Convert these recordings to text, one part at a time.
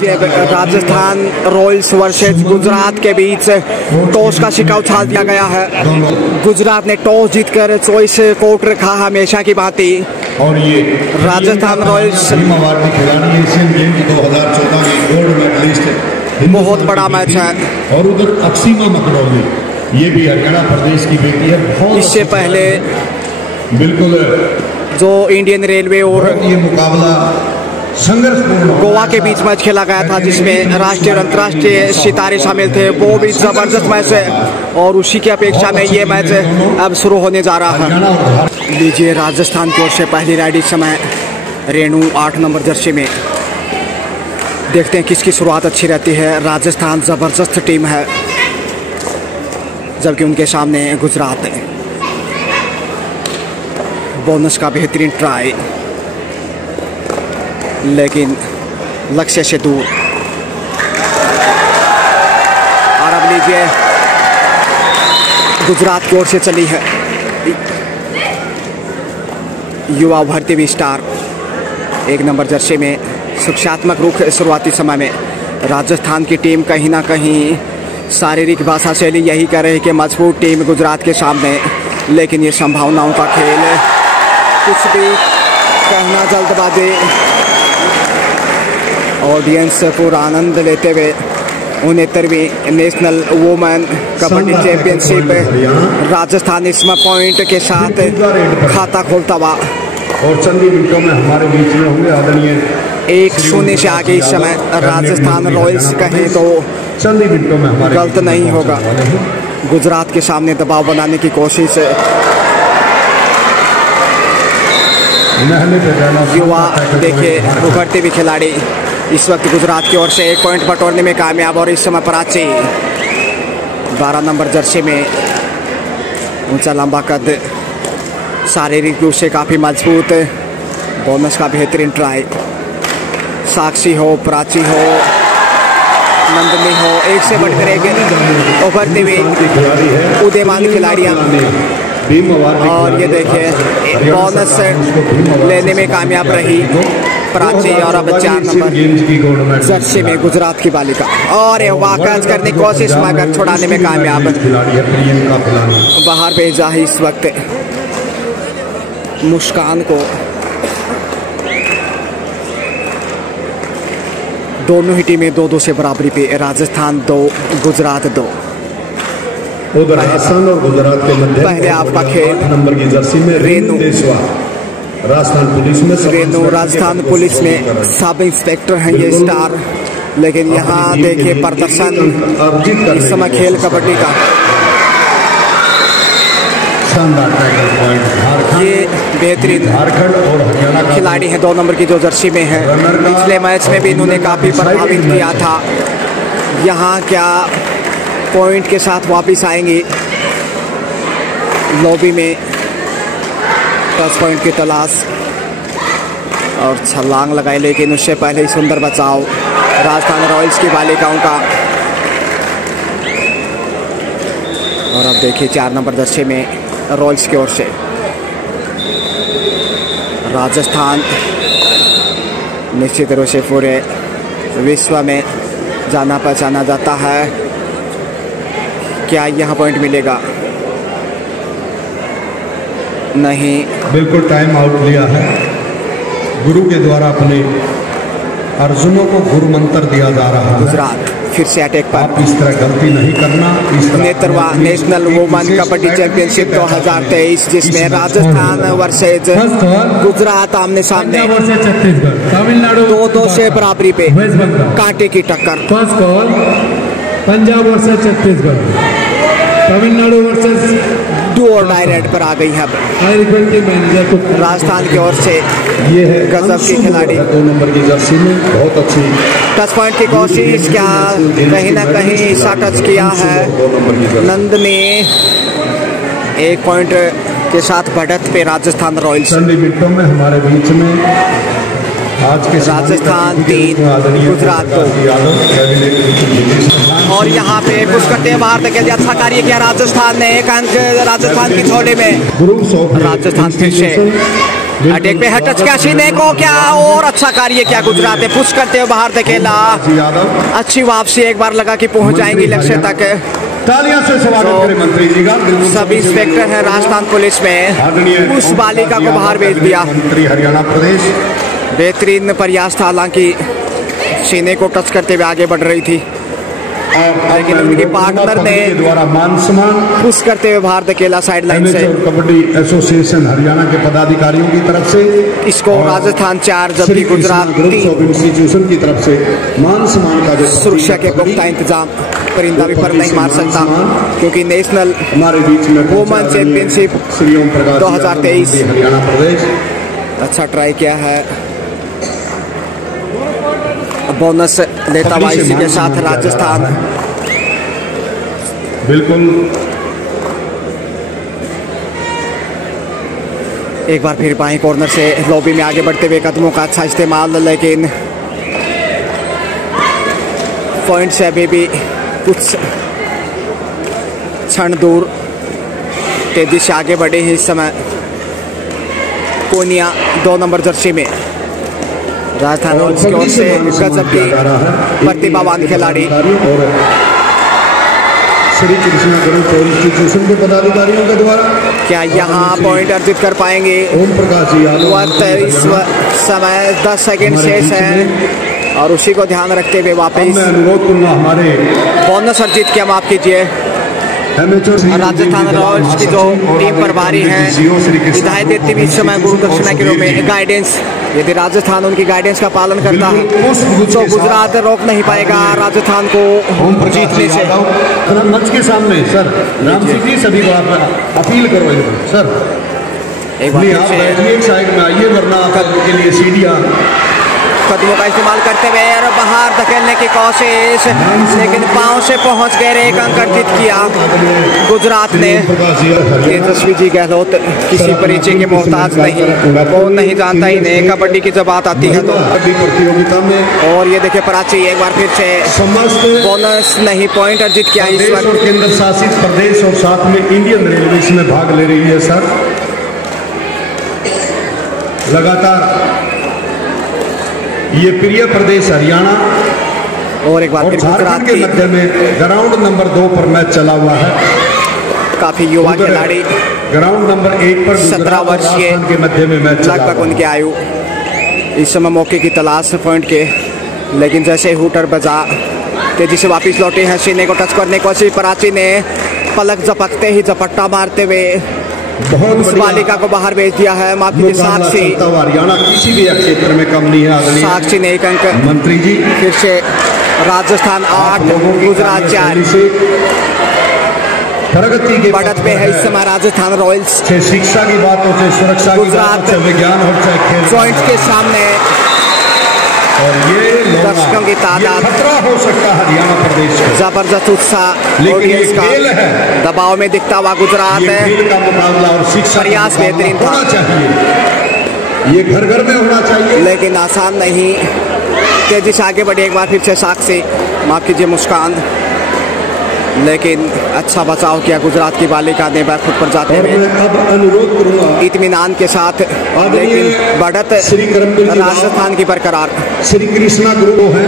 Rajasthan Royals versus Gujarat के बीच toss का सिक्का उछाल दिया गया है। गुजरात ने टॉस जीतकर चॉइस कोर्ट रखा हमेशा की भांति। और ये राजस्थान रॉयल्स एशियन गेम्स 2014 की गोल्ड मेडलिस्ट, बहुत बड़ा मैच है। और उधर अक्सीमा मकरौली, ये भी हरियाणा प्रदेश की बेटी है। इससे पहले बिल्कुल जो इंडियन रेलवे और ये मुकाबला संघर्षपूर्ण गोवा के बीच मैच खेला गया था, जिसमें राष्ट्रीय और अंतर्राष्ट्रीय सितारे शामिल थे, वो भी जबरदस्त मैच है। और उसी की अपेक्षा में ये मैच अब शुरू होने जा रहा है। लीजिए राजस्थान की ओर से पहली राइड इस समय रेणु 8 नंबर जर्सी में। देखते हैं किसकी शुरुआत अच्छी रहती है। राजस्थान जबरदस्त टीम है, जबकि उनके सामने गुजरात है। बोनस का बेहतरीन ट्राई, लेकिन लक्ष्य से दूर। और अब लीजिए गुजरात की ओर से चली है युवा उभरती हुई स्टार 1 नंबर जर्सी में। सुरक्षात्मक रुख शुरुआती समय में राजस्थान की टीम कहीं ना कहीं शारीरिक भाषा शैली यही कर रही है कि मजबूत टीम गुजरात के सामने, लेकिन ये संभावनाओं का खेल है। कुछ भी कहना जल्दबाजी। ऑडियंस पूरा आनंद लेते हुए 69वीं national women kabaddi championship Rajasthan इसमें पॉइंट के साथ खाता खोलता हुआ। और चंद ही मिनटों में हमारे बीच में होंगे आदरणीय 1-0 से आगे इस समय राजस्थान रॉयल्स कहें तो चंद ही मिनटों में हमारे गलत नहीं होगा। गुजरात के सामने दबाव बनाने की कोशिश। युवा देखिए उभरते हुए खिलाड़ी इस वक्त गुजरात की ओर से 1 पॉइंट बटोरने में कामयाब। और इस समय प्राची 12 नंबर जर्सी में, ऊंचा लंबा कद, शारीरिक रूप से काफ़ी मजबूत। बोनस का बेहतरीन ट्राई। साक्षी हो, प्राची हो, नंदनी हो, एक से बढ़कर एक उभरते हुए उदयमान खिलाड़ियाँ। और ये देखिए बोनस लेने में कामयाब रही प्राची। और अब 4 नंबर जर्सी में गुजरात की बालिका। और वाकई करने की कोशिश मगर छुड़ाने में कामयाब। बाहर भेजा है इस वक्त मुस्कान को। दोनों ही टीमें 2-2 से बराबरी पे। राजस्थान 2 गुजरात 2। उधर राजस्थान और गुजरात के मध्य पहले आपका खेल 8 नंबर की जर्सी में रेणु राजस्थान पुलिस में रेणु राजस्थान पुलिस में सब इंस्पेक्टर हैं ये स्टार। लेकिन यहाँ देखिए प्रदर्शन इस समय खेल कबड्डी का। ये बेहतरीन झारखंड और हरियाणा खिलाड़ी हैं 2 नंबर की जो जर्सी में है। पिछले मैच में भी इन्होंने काफ़ी प्रभावित किया था। यहाँ क्या पॉइंट के साथ वापस आएंगे लॉबी में। 10 पॉइंट की तलाश और छलांग लगाई, लेकिन उससे पहले ही सुंदर बचाव राजस्थान रॉयल्स की बालिकाओं का। और अब देखिए 4 नंबर जर्सी में रॉयल्स की ओर से राजस्थान निश्चित रूप से पूरे विश्व में जाना पहचाना जाता है। क्या यहाँ पॉइंट मिलेगा? नहीं, बिल्कुल टाइम आउट लिया है। गुरु के द्वारा अपने अर्जुनों को गुरु मंत्र दिया जा रहा है। गुजरात फिर से अटैक पर। आप इस तरह गलती नहीं करना। नेत्रवा नेशनल वुमेन कबड्डी चैंपियनशिप 2023, जिसमें राजस्थान वर्सेज गुजरात आमने सामने 2-2 से बराबरी पे। कांटे की टक्कर। Punjab versus Chhattisgarh, Tamil Nadu versus do और डाई रेड पर आ गई है। राजस्थान की ओर से ये है गजब की खिलाड़ी 2 नंबर की जर्सी में बहुत अच्छी 10 पॉइंट की कोशिश। क्या कहीं ना कहीं ऐसा टच किया है। नंद ने 1 पॉइंट के साथ बढ़त पे राजस्थान रॉयल्स। चंद मिनटों में हमारे बीच में आज के राजस्थान 3 गुजरात 2। और यहाँ पे पुश करते हैं बाहर तक अच्छा कार्य किया राजस्थान ने। 1 अंक राजस्थान की छोड़े में। राजस्थान फिर से अटैक पे है टच किया शीने को, क्या और अच्छा कार्य किया गुजरात ने, पुश करते हुए बाहर धकेला। अच्छी वापसी, एक बार लगा कि पहुंच जाएंगी लक्ष्य तक। तालियां से स्वागत करें मंत्री जी का। सब इंस्पेक्टर है राजस्थान पुलिस में, उस बालिका को बाहर भेज दिया। मंत्री हरियाणा प्रदेश, बेहतरीन प्रयास था, हालांकि सीने को टच करते हुए आगे बढ़ रही थी, लेकिन उनके पार्टनर ने द्वारा मान सम्मान पुश करते हुए बाहर धकेला साइड लाइन से। कबड्डी एसोसिएशन हरियाणा के पदाधिकारियों की तरफ से इसको राजस्थान 4 जबकि गुजरात 3 इंस्टीट्यूशन की तरफ से मान सम्मान का जो सुरक्षा के पुख्ता इंतजाम। परिंदा भी पर नहीं मार सकता क्योंकि नेशनल हमारे बीच में वुमेन चैंपियनशिप 2023 हरियाणा प्रदेश अच्छा ट्राई किया है। बोनस लेता हुआ इसी के साथ राजस्थान। बिल्कुल एक बार फिर बाएं कॉर्नर से लॉबी में आगे बढ़ते हुए कदमों का अच्छा इस्तेमाल, लेकिन पॉइंट से अभी भी कुछ क्षण दूर तेजी से आगे बढ़े हैं इस समय कोनिया 2 नंबर जर्सी में। राजस्थान रॉयल्स की ओर से गजब की प्रतिभावान खिलाड़ी और श्री कृष्णा गुरु इंस्टीट्यूशन के पदाधिकारियों के द्वारा क्या यहाँ पॉइंट अर्जित कर पाएंगे? ओम प्रकाश जी वक्त इस समय 10 सेकंड शेष है और उसी को ध्यान रखते हुए वापस मैं अनुरोध करूंगा हमारे बोनस अर्जित किया, माफ कीजिए। राजस्थान रॉयल्स की जो टीम प्रभारी हैं हिदायत देती हुई इस समय गुरु दक्षिणा के रूप में गाइडेंस, यदि राजस्थान उनकी गाइडेंस का पालन करता है तो गुजरात रोक नहीं पाएगा राजस्थान को जीतने से। मंच के सामने सर राम सिंह जी सभी को आप अपील करो सर, एक बार आप बैठिए साइड में आइए, वरना आपके लिए सीढ़ियाँ कदमों का इस्तेमाल करते हुए और बाहर धकेलने की कोशिश, लेकिन पांव से पहुंच गए, एक अंक अर्जित किया गुजरात ने। तेजस्वी जी गहलोत किसी परिचय के मोहताज नहीं, कौन नहीं जानता इन्हें कबड्डी की जब बात आती है तो। प्रतियोगिता में और ये देखिए प्राची एक बार फिर से बोनस नहीं पॉइंट अर्जित किया इस वक्त। केंद्र शासित प्रदेश और साथ में इंडियन रेलवे इसमें भाग ले रही है सर। लगातार ये प्रिय प्रदेश हरियाणा और एक बार फिर झारखंड के मध्य में ग्राउंड नंबर 2 पर मैच चला हुआ है। काफी युवा खिलाड़ी, ग्राउंड नंबर 1 पर 17 वर्षीय के मध्य में मैच लगभग उनकी आयु, इस समय मौके की तलाश पॉइंट के, लेकिन जैसे हुटर बजा तेजी से वापस लौटे हैं। सीने को टच करने की कोशिश, प्राची ने पलक झपकते ही झपट्टा मारते हुए उस बालिका को बाहर भेज दिया है। माफी साक्षी हरियाणा किसी भी क्षेत्र में कम नहीं है। साक्षी ने 1 अंक मंत्री जी फिर से राजस्थान 8 गुजरात 4 प्रगति के बढ़त पे है इस समय राजस्थान रॉयल्स। चाहे शिक्षा की बात हो, चाहे सुरक्षा की बात हो, चाहे विज्ञान हो, चाहे खेल पॉइंट्स के सामने और ये दर्शकों की तादाद खतरा हो सकता है हरियाणा प्रदेश को। जबरदस्त उत्साह ऑडियंस का दबाव में दिखता हुआ गुजरात है। खेल का मुकाबला और शिक्षा प्रयास बेहतरीन था, चाहिए ये घर घर में होना चाहिए, लेकिन आसान नहीं। तेजी से आगे बढ़े एक बार फिर से साक्षी, माफ कीजिए मुस्कान, लेकिन अच्छा बचाव किया गुजरात की बालिका ने बैकफुट पर जाते हुए। अब अनुरोध करूंगा इत्मीनान के साथ, लेकिन बढ़त राजस्थान की बरकरार। श्री कृष्णा गुरु है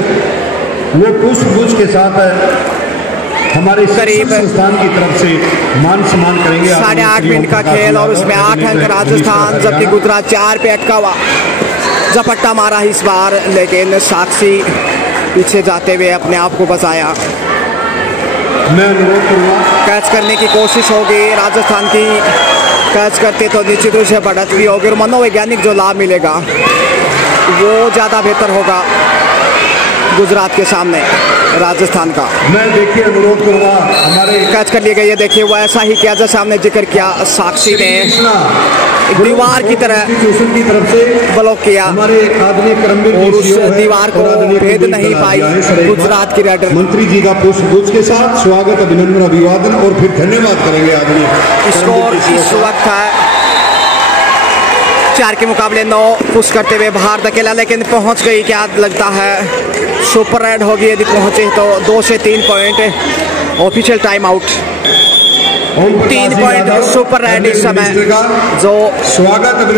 वो पुष्पगुच्छ के साथ है हमारे करीब संस्थान की तरफ से मान सम्मान करेंगे। 8.5 मिनट का खेल और उसमें 8 अंक राजस्थान, जबकि गुजरात 4 पे अटका हुआ। झपट्टा मारा इस बार, लेकिन साक्षी पीछे जाते हुए अपने आप को बचाया। मैं अनुरोध करूंगा, कैच करने की कोशिश होगी राजस्थान की, कैच करते तो निश्चित रूप से बढ़त भी होगी और मनोवैज्ञानिक जो लाभ मिलेगा वो ज़्यादा बेहतर होगा गुजरात के सामने राजस्थान का। मैं देखिए अनुरोध करूंगा हमारे कैच कर लिए गए, ये देखिए वो ऐसा ही किया जैसा हमने जिक्र किया। साक्षी ने दीवार की तरह की तरफ से ब्लॉक किया हमारे आदरणीय कर्मवीर और उस दीवार को भेद नहीं पाई गुजरात की रेडर। मंत्री जी का पुष्पगुच्छ के साथ स्वागत, अभिनंदन, अभिवादन और फिर धन्यवाद करेंगे आदरणीय। स्कोर इस वक्त है 4 के मुकाबले 9। पुश करते हुए बाहर धकेला, लेकिन पहुंच गई। क्या लगता है सुपर रेड होगी, यदि पहुंचे तो 2 से 3 point. Official time out. 3 point super red इस समय जो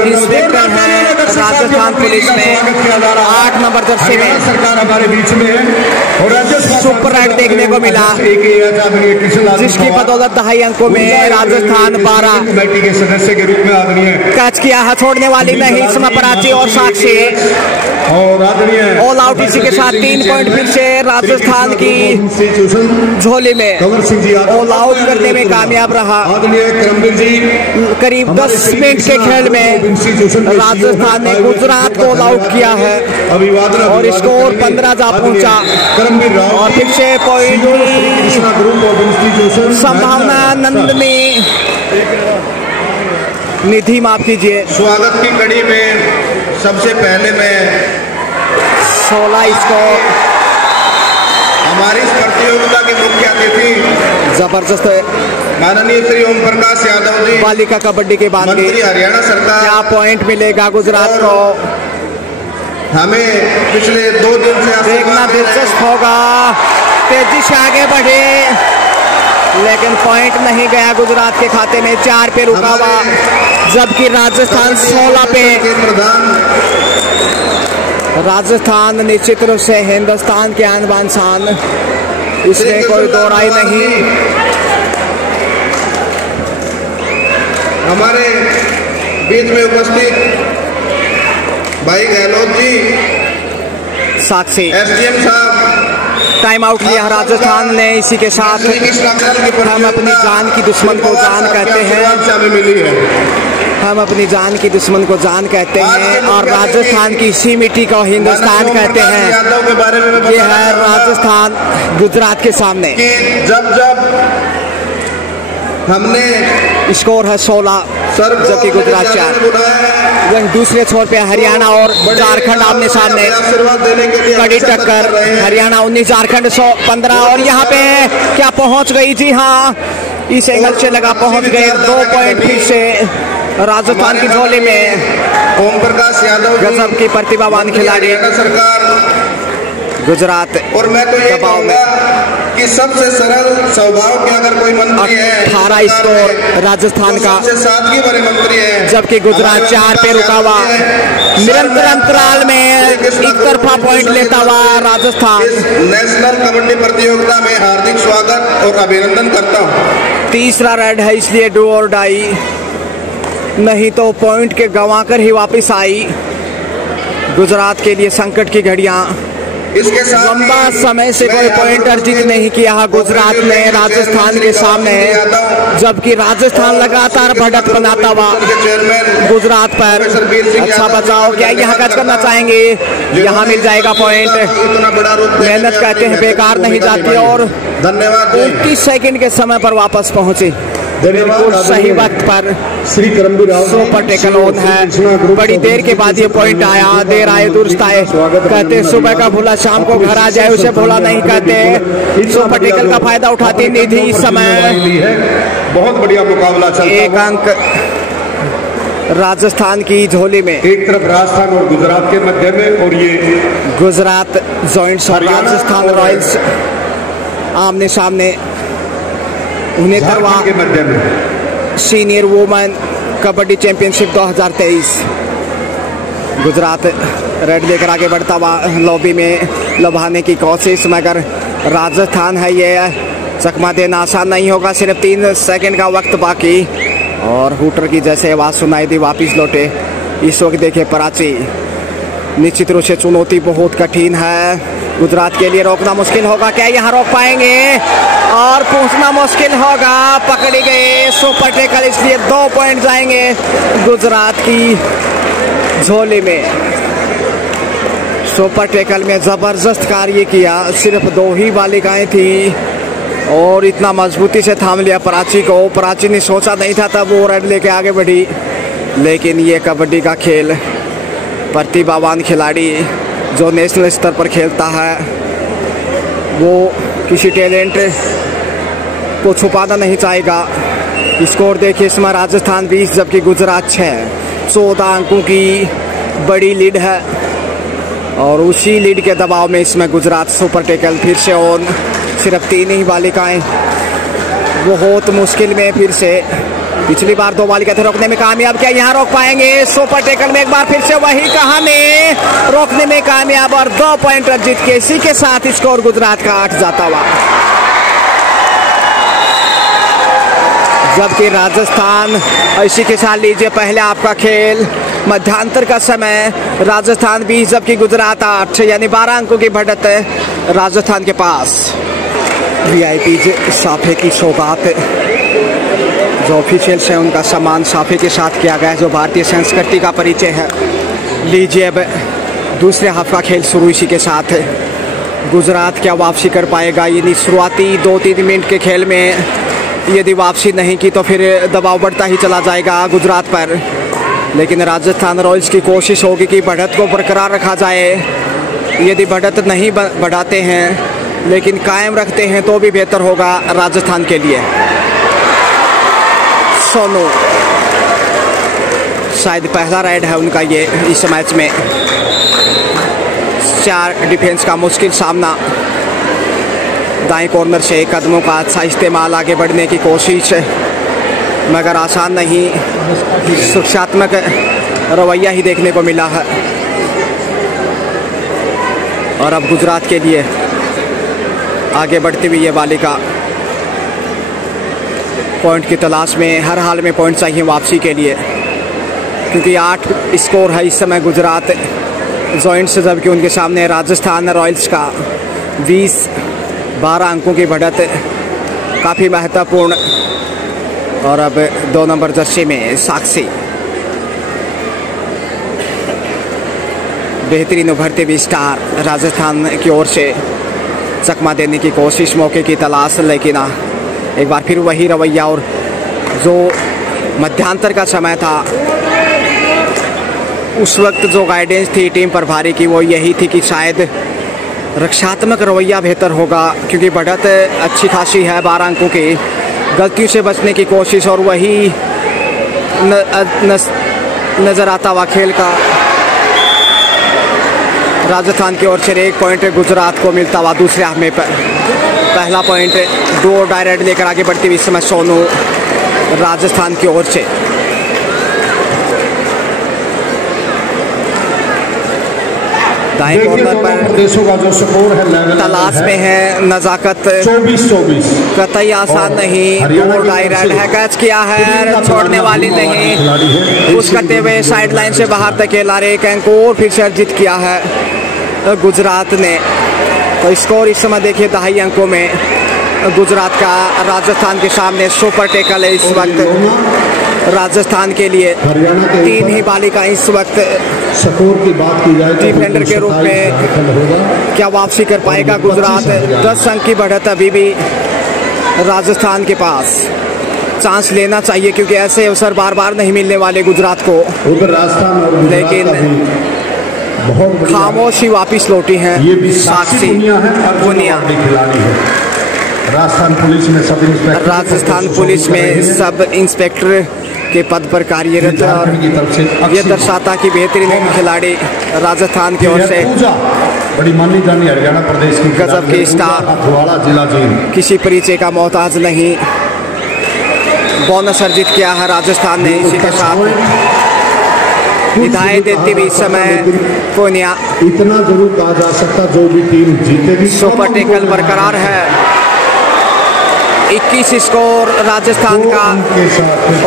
इंस्पेक्टर है राजस्थान पुलिस में 8 नंबर जर्सी में सरकार हमारे बीच में है और सुपर रेड देखने को मिला, जिसकी बदौलत 2.5 अंकों में राजस्थान 12 कमेटी के सदस्य के रूप में आदरणीय कैच किया है। छोड़ने वाली नहीं इस समय प्राची और साक्षी और आदरणीय ऑल आउट इसी के साथ 3 पॉइंट फिर से राजस्थान की झोली में ऑल आउट करने में कामयाब रहा। आदरणीय करमबीर जी करीब 10 मिनट के खेल में राजस्थान ने गुजरात को ऑल आउट किया है अभिवादन और स्कोर 15 जा पहुंचा करमबीर राव और फिर से पॉइंट ग्रुप ऑफ इंस्टीट्यूशन संभावना नंदनी निधि माफ कीजिए। स्वागत की कड़ी में सबसे पहले मैं 16 स्कोर हमारी इस प्रतियोगिता के मुख्य अतिथि जबरदस्त माननीय श्री ओम प्रकाश यादव जी, बालिका कबड्डी के बाद मंत्री हरियाणा सरकार, क्या पॉइंट मिलेगा गुजरात को? हमें पिछले 2 दिन से देखना दिलचस्प होगा। तेजी से आगे बढ़े लेकिन पॉइंट नहीं गया गुजरात के खाते में, 4 पे रुका हुआ, जबकि राजस्थान 16 पे। राजस्थान निश्चित रूप से हिंदुस्तान के आन बान शान, इसमें कोई दो राय नहीं। हमारे बीच में उपस्थित भाई गहलोत जी, साक्षी एसडीएम साहब, टाइम आउट लिया राजस्थान ने। इसी के साथ हम अपनी जान की दुश्मन को जान कहते हैं, मिली है। हम अपनी जान की दुश्मन को जान कहते हैं और राजस्थान की इसी मिट्टी को हिंदुस्तान कहते हैं। यादव के बारे में ये है राजस्थान गुजरात के सामने। कि जब हमने स्कोर है 16 जबकि गुजरात 4। वहीं दूसरे छोर पे हरियाणा और झारखंड आमने सामने, कड़ी टक्कर। हरियाणा 19 झारखंड 15 और यहाँ पे क्या पहुंच गई? जी हाँ, इस एंगल से लगा पहुंच गए। 2 पॉइंट फिर से राजस्थान की झोली में। ओम प्रकाश यादव गजब की प्रतिभावान खिलाड़ी सरकार गुजरात। और मैं तो ये कहूँगा कि सबसे सरल स्वभाव के अगर कोई मंत्री है 18 स्कोर राजस्थान का, सबसे सादगी भरे मंत्री है, जबकि गुजरात 4 पे रुका हुआ। निरंतर अंतराल में एक तरफा पॉइंट लेता हुआ राजस्थान। नेशनल कबड्डी प्रतियोगिता में हार्दिक स्वागत और अभिनंदन करता हूँ। तीसरा रेड है इसलिए डू और डाई, नहीं तो पॉइंट के गंवाकर ही वापस आई गुजरात के लिए संकट की घड़ियां। इसके साथ लंबा समय से कोई पॉइंट अर्जित नहीं किया गुजरात ने राजस्थान के सामने, जबकि राजस्थान लगातार बढ़त बनाता हुआ गुजरात पर। अच्छा बचाव, क्या यहाँ कैच करना चाहेंगे? यहाँ मिल जाएगा पॉइंट। मेहनत कहते हैं बेकार नहीं जाती और धन्यवाद। 29 सेकंड के समय पर वापस पहुंचे, बिल्कुल सही वक्त पर। Shri Karambir Rao super tackle on है। बड़ी देर के बाद ये पॉइंट आया, देर आए दुरुस्त आए। कहते सुबह का भूला शाम को घर आ जाए, उसे भूला नहीं कहते। सुपर टेकल का फायदा उठाती निधि इस समय। बहुत बढ़िया मुकाबला चल रहा है। 1 अंक राजस्थान की झोली में। एक तरफ राजस्थान और गुजरात के मध्य में, और ये गुजरात जॉइंट्स और राजस्थान रॉयल्स आमने सामने। उन्हें तरवा के मध्य में senior women kabaddi championship 2023। Gujarat red लेकर आगे बढ़ता हुआ लॉबी में लुभाने की कोशिश, मगर राजस्थान है ये चकमा देना आसान नहीं होगा। सिर्फ 3 सेकंड का वक्त बाकी और हुटर की जैसे आवाज़ सुनाई दी, वापिस लौटे। इस वक्त देखे प्राची, निश्चित रूप से चुनौती बहुत कठिन है गुजरात के लिए। रोकना मुश्किल होगा, क्या यहाँ रोक पाएंगे? और पहुंचना मुश्किल होगा, पकड़ी गए। सुपर टेकल, इसलिए 2 पॉइंट जाएंगे गुजरात की झोली में। सुपर टेकल में जबरदस्त कार्य किया, सिर्फ 2 ही बालिकाएं थी और इतना मजबूती से थाम लिया प्राची को। प्राची ने सोचा नहीं था तब वो रेड लेके आगे बढ़ी, लेकिन ये कबड्डी का खेल, प्रतिभावान खिलाड़ी जो नेशनल स्तर पर खेलता है वो किसी टैलेंट को छुपाना नहीं चाहेगा। स्कोर देखिए, इसमें राजस्थान 20 जबकि गुजरात 6। 14 अंकों की बड़ी लीड है और उसी लीड के दबाव में इसमें गुजरात सुपर टेकल फिर से ऑन। सिर्फ 3 ही बालिकाएं बहुत मुश्किल में फिर से पिछली बार 2 बालिका थे रोकने में कामयाब किया, यहाँ रोक पाएंगे। सुपर टेकल में एक बार फिर से वही कहानी, रोकने में कामयाब और 2 पॉइंट जीत के इसी के साथ स्कोर गुजरात का 8 जाता हुआ। जबकि राजस्थान इसी के साथ लीजिए पहले आपका खेल मध्यांतर का समय, राजस्थान 20 जबकि गुजरात 8, यानी 12 अंकों की बढ़त राजस्थान के पास। वीआईपी साफे की सौगात, जो ऑफिशियल्स हैं उनका सम्मान साफे के साथ किया गया है, जो भारतीय संस्कृति का परिचय है। लीजिए अब दूसरे हाफ का खेल शुरू इसी के साथ है। गुजरात क्या वापसी कर पाएगा, यानी शुरुआती 2-3 मिनट के खेल में यदि वापसी नहीं की तो फिर दबाव बढ़ता ही चला जाएगा गुजरात पर। लेकिन राजस्थान रॉयल्स की कोशिश होगी कि बढ़त को बरकरार रखा जाए। यदि बढ़त नहीं बढ़ाते हैं लेकिन कायम रखते हैं तो भी बेहतर होगा राजस्थान के लिए। सोनू शायद पहला राइड है उनका ये इस मैच में। 4 डिफेंस का मुश्किल सामना, दाएं कॉर्नर से कदमों का अच्छा इस्तेमाल, आगे बढ़ने की कोशिश मगर आसान नहीं, सुरक्षात्मक रवैया ही देखने को मिला है। और अब गुजरात के लिए आगे बढ़ती हुई ये बालिका पॉइंट की तलाश में, हर हाल में पॉइंट चाहिए वापसी के लिए, क्योंकि 8 स्कोर है इस समय गुजरात जॉइंट्स, जबकि उनके सामने राजस्थान रॉयल्स का 20-12 अंकों की बढ़त काफ़ी महत्वपूर्ण। और अब 2 नंबर जर्सी में साक्षी बेहतरीन उभरते हुए स्टार, राजस्थान की ओर से चकमा देने की कोशिश, मौके की तलाश, लेकिन एक बार फिर वही रवैया। और जो मध्यांतर का समय था उस वक्त जो गाइडेंस थी टीम प्रभारी की वो यही थी कि शायद रक्षात्मक रवैया बेहतर होगा, क्योंकि बढ़त अच्छी खासी है 12 अंकों की, गलतियों से बचने की कोशिश। और वही नजर आता हुआ खेल का राजस्थान की ओर से 1 पॉइंट गुजरात को मिलता हुआ दूसरे हाफ में। पहला पॉइंट 2 डायरेक्ट लेकर आगे बढ़ती हुई इस समय सोनू राजस्थान की ओर से। दाएं कॉर्नर पर देशों का जो स्कोर है तलाश में है नजाकत, 24-24 कतई आसान नहीं। 2 डायरेक्ट है, कैच किया है, छोड़ने वाली नहीं, उस करते हुए साइड लाइन से बाहर तक खेला रे कैंक और फिर से अर्जित किया है गुजरात ने। तो स्कोर इस समय देखिए 2.5 अंकों में गुजरात का राजस्थान के सामने। सुपर टेकल है इस वक्त राजस्थान के लिए, 3 ही बालिका इस वक्त स्कोर की बात की जाए डिफेंडर के रूप में क्या वापसी कर पाएगा गुजरात। 10 अंक की बढ़त अभी भी राजस्थान के पास, चांस लेना चाहिए क्योंकि ऐसे अवसर बार बार नहीं मिलने वाले गुजरात को। लेकिन खामोशी वापिस लौटी है साक्षी पुनिया। राजस्थान पुलिस में सब इंस्पेक्टर के पद पर कार्यरत, और यह दर्शाता कि बेहतरीन खिलाड़ी राजस्थान की ओर से बड़ी मानी जानी हरियाणा प्रदेश की गजब की स्टार, जिला जेल किसी परिचय का मोहताज नहीं। बोनस अर्जित किया है राजस्थान ने इसी के साथ। हिदायत देती हुई इस समय पुनिया। इतना जरूर कहा जा सकता जो भी टीम जीतेगी। सुपर टेकल बरकरार है, 21 स्कोर राजस्थान का,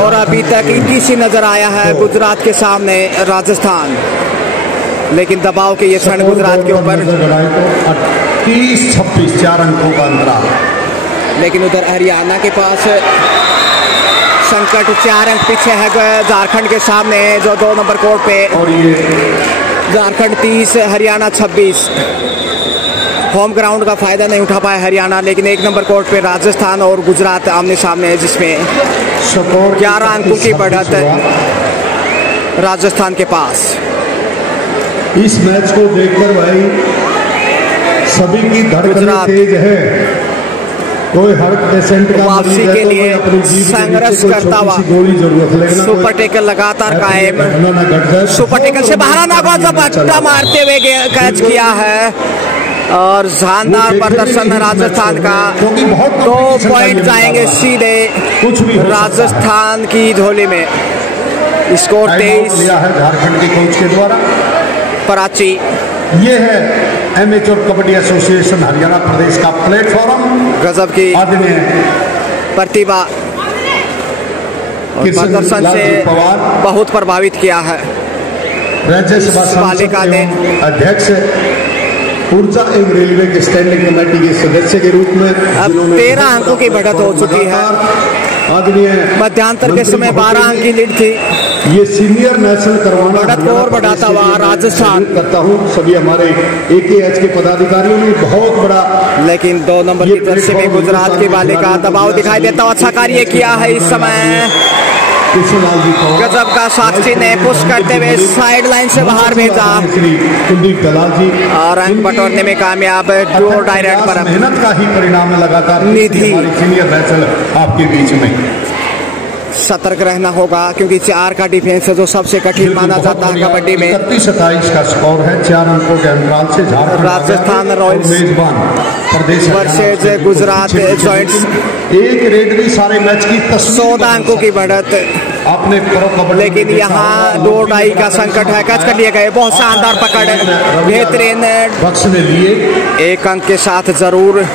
और अभी तक 21 ही नजर आया है गुजरात के सामने राजस्थान। लेकिन दबाव के ये क्षण गुजरात के ऊपर 30-26 4 अंकों का अंतराल। लेकिन उधर हरियाणा के पास संकट 4 अंक पीछे है झारखंड के सामने, जो 2 नंबर कोर्ट पे। और ये झारखंड 30 हरियाणा 26। होम ग्राउंड का फायदा नहीं उठा पाया हरियाणा, लेकिन 1 नंबर कोर्ट पे राजस्थान और गुजरात आमने सामने है, जिसमें 11 अंकों की बढ़त राजस्थान के पास। इस मैच को देखकर भाई सभी की धड़कन तेज है। कोई हार्ट पेशेंट का वापसी के लिए संघर्ष करता हुआ सुपर टेकल लगातार कायम। सुपर टेकल से बाहर आना, जब अट्टा मारते हुए कैच किया है और शानदार प्रदर्शन राजस्थान का। 2 पॉइंट जाएंगे सीधे राजस्थान की झोली में। स्कोर 23 झारखंड के कोच के द्वारा। कराची ये है एमेच्योर कबड्डी एसोसिएशन हरियाणा प्रदेश का प्लेटफॉर्म। गजब की प्रतिभा और प्रदर्शन से बहुत प्रभावित किया है। राज्यसभा बालिका ने अध्यक्ष ऊर्जा एवं रेलवे के स्टैंडिंग कमेटी के सदस्य के रूप में अब 13 अंकों की बढ़त हो चुकी है। मध्यांतर के समय 12 अंक की लीड थी। ये सीनियर नेशनल करवाना बढ़त को और बढ़ाता हुआ राजस्थान करता हूँ। सभी हमारे AKH के पदाधिकारियों ने बहुत बड़ा, लेकिन 2 नंबर की जर्सी में गुजरात की बालिका दबाव दिखाई देता हुआ अच्छा कार्य किया है इस समय। गजब का साक्षी ने पुश करते हुए साइड लाइन से बाहर भेजा कुलदीप दलाल जी और अंक बटोरने में कामयाब। डायरेक्ट पर मेहनत का ही परिणाम है लगातार। निधि सीनियर नेशनल आपके बीच में सतर्क रहना होगा क्योंकि 4 का डिफेंस है जो सबसे कठिन माना जाता है कबड्डी में। 31-27 का स्कोर है। 4 अंकों के अंतराल से झारखंड राजस्थान रॉयल्स मेजबान प्रदेश वर्सेज गुजरात जॉइंट्स। एक रेड भी सारे मैच की 14 अंकों की बढ़त आपने प्रो कबड्डी, लेकिन यहाँ 2-2.5 का संकट है। कैच कर लिए गए, बहुत शानदार पकड़, बेहतरीन बक्स में लिए 1 अंक के साथ जरूर।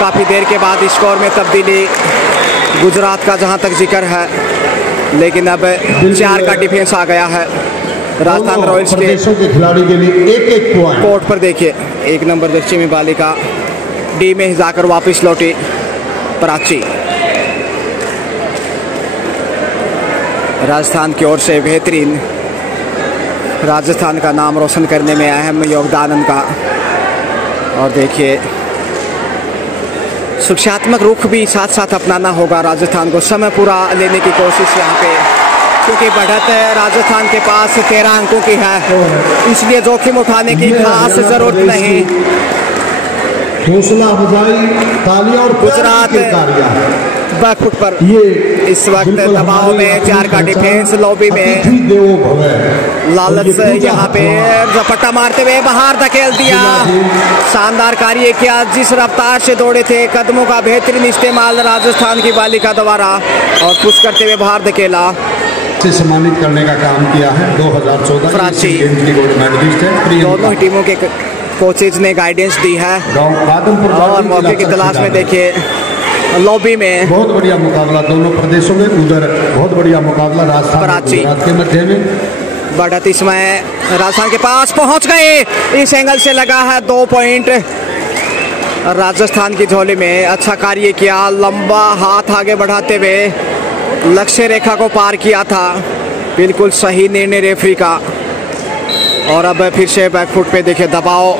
काफी देर के बाद स्कोर में तब्दीली गुजरात का जहां तक जिक्र है, लेकिन अब 4 का डिफेंस आ गया है राजस्थान रॉयल्स के खिलाड़ी के लिए। 1-1 पॉइंट कोर्ट पर देखिए 1 नंबर दक्षिण में बालिका डी में जाकर वापस लौटी कराची। राजस्थान की ओर से बेहतरीन, राजस्थान का नाम रोशन करने में अहम योगदान उनका। और देखिए सुरक्षात्मक रुख भी साथ साथ अपनाना होगा राजस्थान को। समय पूरा लेने की कोशिश यहाँ पे, क्योंकि बढ़त राजस्थान के पास 13 अंकों की है, इसलिए जोखिम उठाने की खास जरूरत नहीं। हौसला अफजाई, तालियां और गुजरात बैकफुट पर ये इस वक्त दबाव में 4 का डिफेंस लॉबी में। लालच यहाँ पे झपट्टा मारते हुए बाहर धकेल दिया। शानदार कार्य किया, जिस रफ्तार से दौड़े थे कदमों का बेहतरीन इस्तेमाल राजस्थान की बालिका द्वारा और पुश करते हुए बाहर धकेला। से सम्मानित करने का काम किया है 2014 कराची। गोल्ड मेडलिस्ट है। दोनों ही टीमों के कोचेज ने गाइडेंस दी है और मौके की तलाश में देखिए लॉबी में बहुत बढ़िया मुकाबला दोनों प्रदेशों में। उधर बहुत बढ़िया मुकाबला राजस्थान कराची के मध्य में। बढ़त इसमें राजस्थान के पास पहुंच गए, इस एंगल से लगा है 2 पॉइंट राजस्थान की झोली में। अच्छा कार्य किया, लंबा हाथ आगे बढ़ाते हुए लक्ष्य रेखा को पार किया था। बिल्कुल सही निर्णय रेफरी का। और अब फिर से बैकफुट पे देखिए दबाव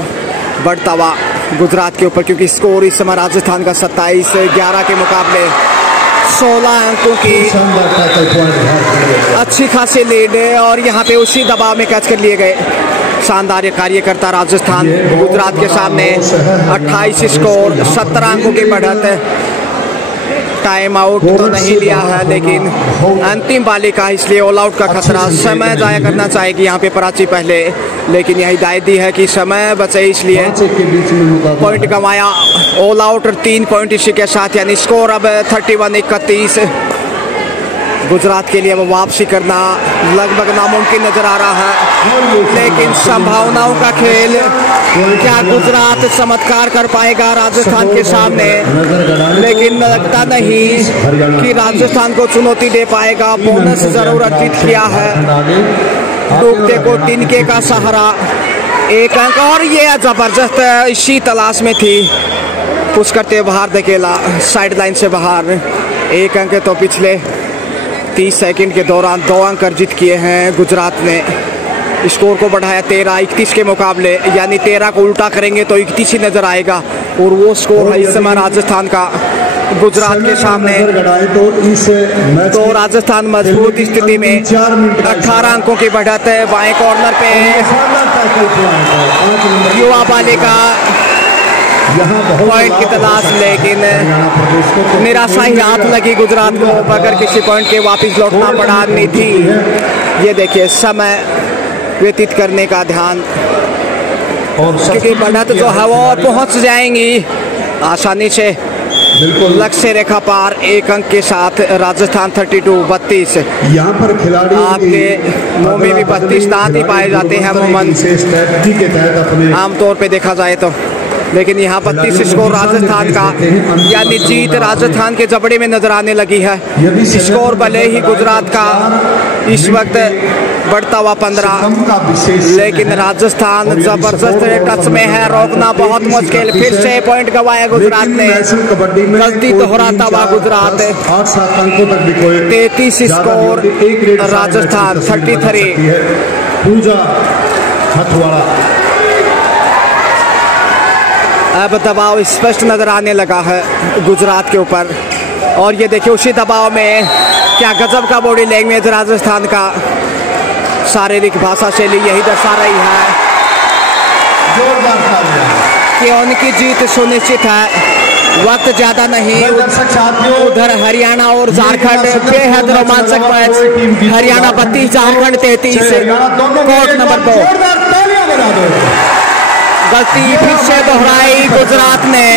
बढ़ता हुआ गुजरात के ऊपर, क्योंकि स्कोर इस समय राजस्थान का 27-11 के मुकाबले 16 अंकों की अच्छी खासी लीड है। और यहाँ पे उसी दबाव में कैच कर लिए गए। शानदार कार्य करता राजस्थान गुजरात के सामने। 28 स्कोर, 17 अंकों की बढ़त। टाइम आउट तो नहीं लिया है, लेकिन अंतिम बालिका इसलिए ऑल आउट का खतरा। समय जाया करना चाहेगी यहाँ पे कराची पहले, लेकिन यही हिदायत दी है कि समय बचे, इसलिए पॉइंट कमाया। ऑल आउट और 3 पॉइंट इसी के साथ, यानी स्कोर अब 31-31 गुजरात के लिए। अब वापसी करना लगभग नामुमकिन नजर आ रहा है, लेकिन संभावनाओं का खेल। क्या गुजरात चमत्कार कर पाएगा राजस्थान के सामने? लेकिन लगता नहीं कि राजस्थान को चुनौती दे पाएगा। बोनस जरूर अर्जित किया है, डूबते को तिनके का सहारा। 1 अंक, और ये जबरदस्त इसी तलाश में थी, पुश करते बाहर धकेला साइड लाइन से बाहर। 1 अंक तो पिछले 30 सेकंड के दौरान 2 अंक अर्जित किए हैं गुजरात ने। स्कोर को बढ़ाया 13-31 के मुकाबले, यानी 13 को उल्टा करेंगे तो 31 ही नजर आएगा। और वो स्कोर है इस समय राजस्थान का गुजरात के सामने। तो राजस्थान मजबूत स्थिति में 18 अंकों की बढ़त है। बाएं कॉर्नर पे युवा बालिका पॉइंट की तलाश, लेकिन निराशा ही हाथ लगी गुजरात को। अगर किसी पॉइंट के वापस लौटना पड़ा निधि। ये देखिए समय व्यतीत करने का ध्यान और क्योंकि बढ़त जो है वो पहुंच जाएंगी आसानी से बिल्कुल लक्ष्य रेखा पार। 1 अंक के साथ राजस्थान 32-32। यहाँ पर खिलाड़ी आपके मुंह में भी 32 दांत ही पाए जाते हैं अमूमन स्ट्रेटजी के तहत अपने आमतौर पे देखा जाए तो, लेकिन यहाँ 32 स्कोर राजस्थान का, यानी जीत राजस्थान के जबड़े में नजर आने लगी है। स्कोर भले ही गुजरात का इस वक्त बढ़ता हुआ 15, लेकिन राजस्थान जबरदस्त टच में है, रोकना बहुत मुश्किल। फिर से पॉइंट गंवाया गुजरात ने, गलती दोहराता हुआ गुजरात। 33 स्कोर राजस्थान 33। पूजा हथवाड़ा अब दबाव स्पष्ट नजर आने लगा है गुजरात के ऊपर, और ये देखिए उसी दबाव में क्या गजब का बॉडी लैंग्वेज राजस्थान का, शारीरिक भाषा शैली यही दर्शा रही है कि उनकी जीत सुनिश्चित है। वक्त ज्यादा नहीं, उधर हरियाणा और झारखंड बेहद रोमांचक match. Haryana 32, Jharkhand 33। Court number 2 गलती फिर से दोहराई गुजरात ने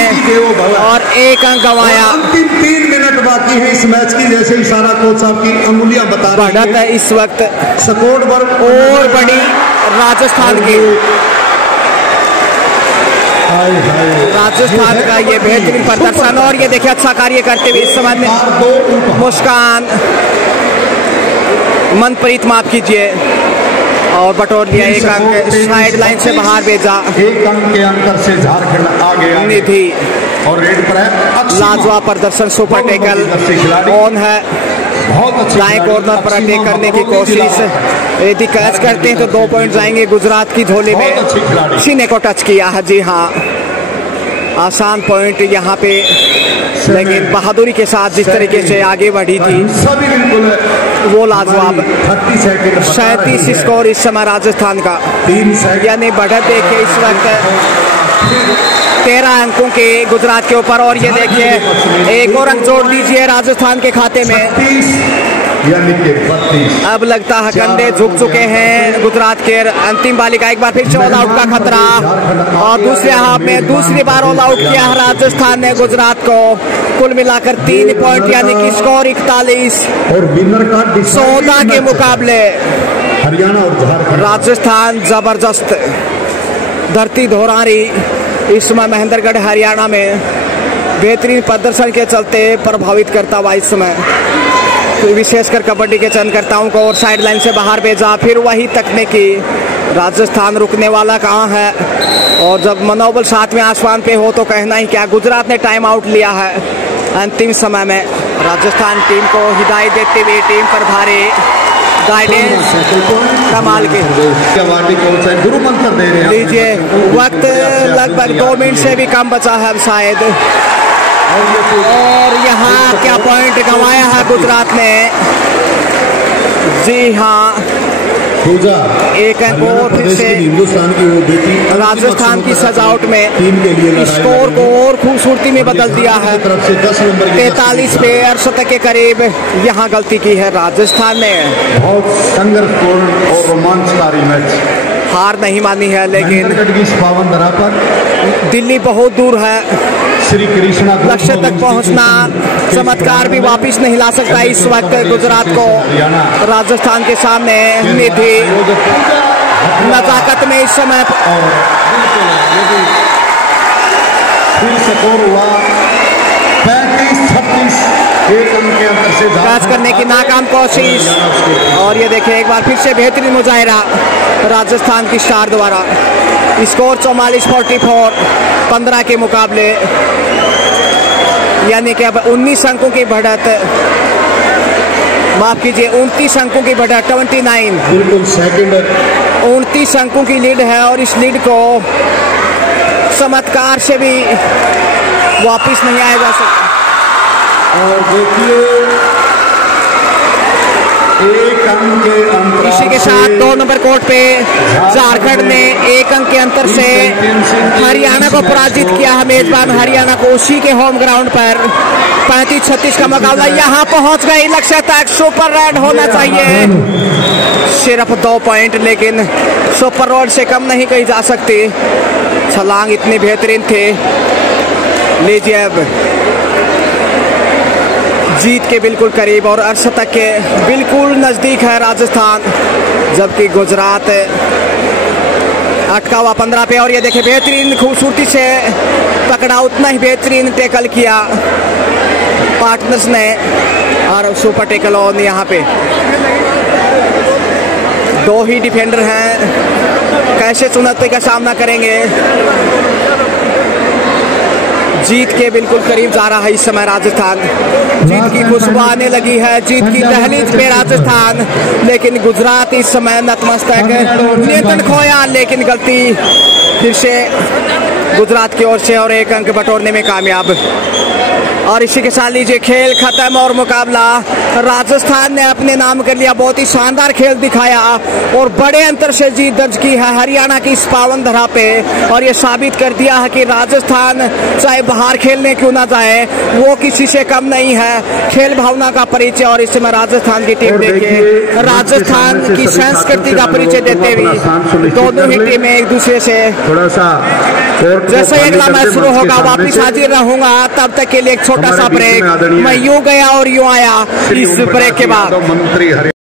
और 1 अंक गंवाया। अंतिम 3 मिनट बाकी है इस मैच की, जैसे इशारा कोच साहब की अंगुलियां बता रही बढ़त है इस वक्त स्कोर और बड़ी राजस्थान की। राजस्थान का ये बेहतरीन प्रदर्शन, और ये देखिए अच्छा कार्य करते हुए इस समय में मुस्कान मनप्रीत, माफ कीजिए, और बटोर लिया 1 अंक, साइड लाइन से बाहर भेजा। 1 अंक के अंतर से झारखंड आगे निधि और रेड पर है लाजवाब प्रदर्शन, सुपर टेकल ऑन है, बहुत अच्छी दाएं कॉर्नर पर अटैक करने की कोशिश। यदि कैच करते हैं तो 2 पॉइंट जाएंगे गुजरात की झोली में। सीने को टच किया है, जी हाँ, आसान पॉइंट यहाँ पे, लेकिन बहादुरी के साथ जिस तरीके से आगे बढ़ी थी सभी बिल्कुल वो लाजवाब। 30 सेकंड 37 स्कोर इस समय राजस्थान का, 3 सेकंड यानी बढ़त देखिए इस वक्त 13 अंकों के गुजरात के ऊपर। और ये देखिए 1 और अंक जोड़ दीजिए राजस्थान के खाते में, यानी कि 32। अब लगता है कंधे झुक चुके हैं गुजरात के। अंतिम बाली का एक बार फिर से ऑल आउट का खतरा, और दूसरे हाफ में दूसरी बार ऑल आउट किया है राजस्थान ने गुजरात को। कुल मिलाकर 3 पॉइंट, यानी कि स्कोर 41 और विनर का 14 के मुकाबले हरियाणा और झारखंड। राजस्थान जबरदस्त धरती दोहरा रही इस समय महेंद्रगढ़ हरियाणा में, बेहतरीन प्रदर्शन के चलते प्रभावित करता हुआ इस समय विशेषकर कबड्डी के चयनकर्ताओं को, और साइड लाइन से बाहर भेजा। फिर वही तकनीकी, राजस्थान रुकने वाला कहाँ है, और जब मनोबल 7वें आसमान पे हो तो कहना ही क्या। गुजरात ने टाइम आउट लिया है अंतिम समय में। राजस्थान टीम को हिदायत देते हुए टीम पर भारी गाइडेंस कमाल के गुरु मंत्र दे रहे हैं। लीजिए, वक्त लगभग 2 मिनट से भी कम बचा है शायद, और यहाँ क्या पॉइंट गंवाया है गुजरात ने, जी हाँ, 1 अंक और फिर से हिंदुस्तान की वो बेटी राजस्थान की सजावट में स्कोर को और खूबसूरती में बदल दिया है। 43 पे 68 के करीब यहाँ गलती की है राजस्थान ने। बहुत संघर्षपूर्ण और रोमांचकारी मैच, हार नहीं मानी है, लेकिन पावन धरा पर दिल्ली बहुत दूर है, श्री कृष्णा लक्ष्य तक पहुंचना चमत्कार भी वापिस नहीं ला सकता इस वक्त गुजरात को। राजस्थान के सामने निधि नजाकत में इस समय स्कोर हुआ 35-36, 1 अंक के अंतर से कैच करने की नाकाम कोशिश, और ये देखिए एक बार फिर से बेहतरीन मुजाहिरा राजस्थान की स्टार द्वारा। स्कोर 44-44, 15 के मुकाबले, यानी कि अब 19 अंकों की बढ़त, माफ कीजिए 29 अंकों की बढ़त, 29 बिल्कुल सेकंड 29 अंकों की लीड है, और इस लीड को चमत्कार से भी वापिस नहीं आया जा सकता। और देखिए 1 अंक के अंतर, इसी के साथ 2 नंबर कोर्ट पे झारखंड ने 1 अंक के अंतर से हरियाणा को पराजित किया है। मेजबान हरियाणा को उसी के होम ग्राउंड पर 35-36 का मुकाबला। यहाँ पहुंच गई लक्ष्य तक, सुपर रेड होना चाहिए, सिर्फ 2 पॉइंट, लेकिन सुपर रोड से कम नहीं कही जा सकती। छलांग इतनी बेहतरीन थी। लीजिए अब जीत के बिल्कुल करीब और अर्धशतक के बिल्कुल नजदीक है राजस्थान, जबकि गुजरात अटका हुआ 15 पे। और ये देखिए बेहतरीन खूबसूरती से पकड़ा, उतना ही बेहतरीन टैकल किया पार्टनर्स ने और सुपर टैकल ऑन। यहाँ पे दो ही डिफेंडर हैं, कैसे चुनौती का सामना करेंगे। जीत के बिल्कुल करीब जा रहा है इस समय राजस्थान। जीत की खुशबू आने लगी है, जीत की दहलीज पे राजस्थान। लेकिन गुजरात इस समय नतमस्तक, नियंत्रण खोया, लेकिन गलती फिर से गुजरात की ओर से और एक अंक बटोरने में कामयाब। और इसी के साथ लीजिए खेल खत्म और मुकाबला राजस्थान ने अपने नाम कर लिया। बहुत ही शानदार खेल दिखाया और बड़े अंतर से जीत दर्ज की है हरियाणा की इस पावन धरा पे। और ये साबित कर दिया है कि राजस्थान चाहे बाहर खेलने क्यों ना जाए, वो किसी से कम नहीं है। खेल भावना का परिचय। और इस समय राजस्थान की टीम देखिए, राजस्थान की संस्कृति का परिचय देते हुए दोनों ही टीमें एक दूसरे से थोड़ा सा जैसे अगला मैच शुरू होगा वापिस हाजिर रहूंगा। तब तक के लिए एक छोटा सा ब्रेक। मैं यूं गया और यूं आया इस ब्रेक के बाद।